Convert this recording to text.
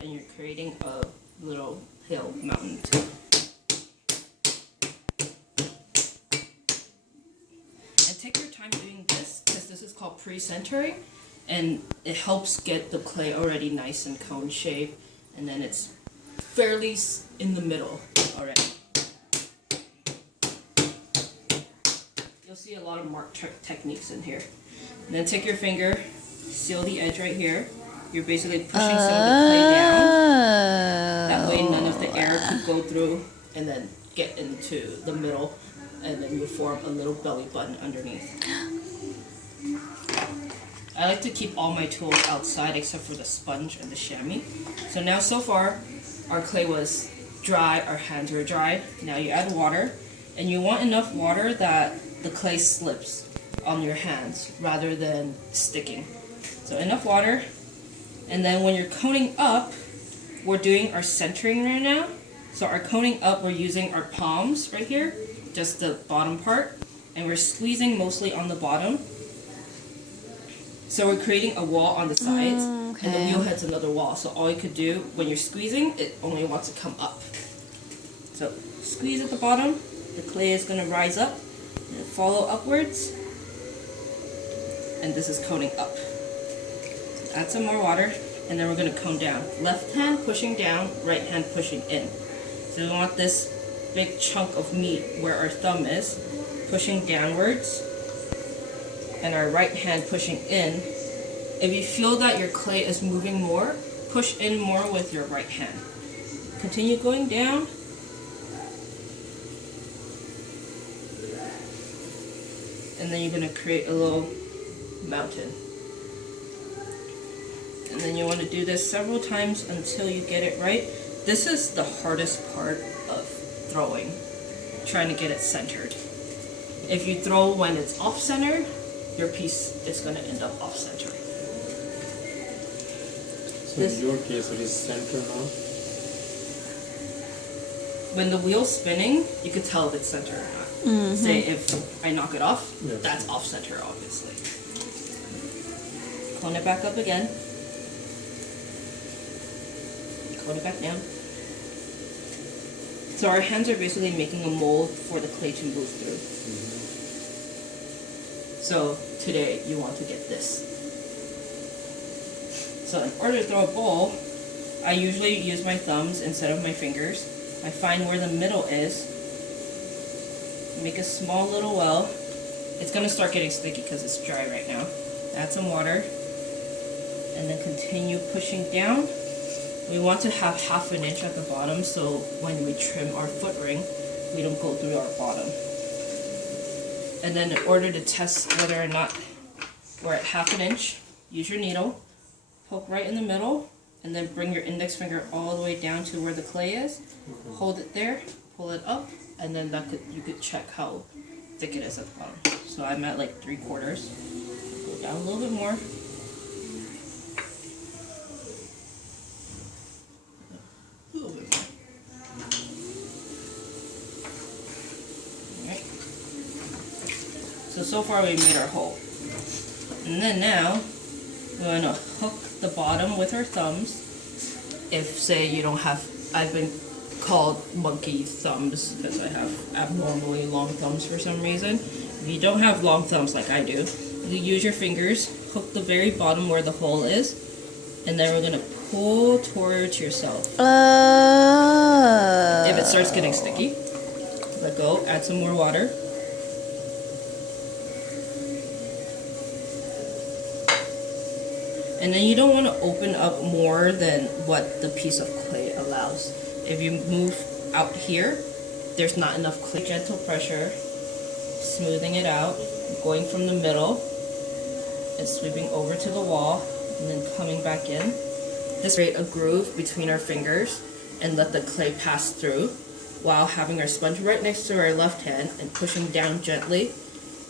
and you're creating a little hill mountain. And take your time doing this, because this is called pre-centering, and it helps get the clay already nice and cone shape, and then it's fairly in the middle already. You'll see a lot of mark techniques in here. And then take your finger, seal the edge right here. You're basically pushing some of the clay down. That way none of the air could go through and then get into the middle, and then you form a little belly button underneath. I like to keep all my tools outside except for the sponge and the chamois. So now so far our clay was dry, our hands were dry. Now you add water, and you want enough water that the clay slips on your hands rather than sticking. So enough water. And then when you're coning up, we're doing our centering right now. So our coning up, we're using our palms right here, just the bottom part, and we're squeezing mostly on the bottom. So we're creating a wall on the sides, and the wheel head's another wall. So all you could do when you're squeezing, it only wants to come up. So squeeze at the bottom, the clay is going to rise up, and follow upwards, and this is coning up. Add some more water, and then we're going to cone down. Left hand pushing down, right hand pushing in. So we want this big chunk of meat where our thumb is, pushing downwards, and our right hand pushing in. If you feel that your clay is moving more, push in more with your right hand. Continue going down. And then you're going to create a little mountain. And then you want to do this several times until you get it right. This is the hardest part of throwing, trying to get it centered. If you throw when it's off-center, your piece is going to end up off-center. So in your case, it is center now? When the wheel's spinning, you can tell if it's center or not. Say if I knock it off, that's off-center, obviously. Cone it back up again. Cone it back down. So our hands are basically making a mold for the clay to move through. So today you want to get this. So in order to throw a bowl, I usually use my thumbs instead of my fingers. I find where the middle is, make a small little well. It's going to start getting sticky because it's dry right now. Add some water, and then continue pushing down. We want to have 1/2 inch at the bottom, so when we trim our foot ring, we don't go through our bottom. And then in order to test whether or not we're at 1/2 inch, use your needle, poke right in the middle, and then bring your index finger all the way down to where the clay is. Hold it there, pull it up, and then you could check how thick it is at the bottom. So I'm at like 3/4. Go down a little bit more. A little bit more. Alright. So far we made our hole. And then now, we're going to hook the bottom with our thumbs. If, say, you don't have, I've been called monkey thumbs because I have abnormally long thumbs for some reason. If you don't have long thumbs like I do, you use your fingers, hook the very bottom where the hole is, and then we're going to pull towards yourself. If it starts getting sticky, let go, add some more water. And then you don't want to open up more than what the piece of clay allows. If you move out here, there's not enough clay. Gentle pressure, smoothing it out, going from the middle and sweeping over to the wall, and then coming back in. This create a groove between our fingers and let the clay pass through while having our sponge right next to our left hand and pushing down gently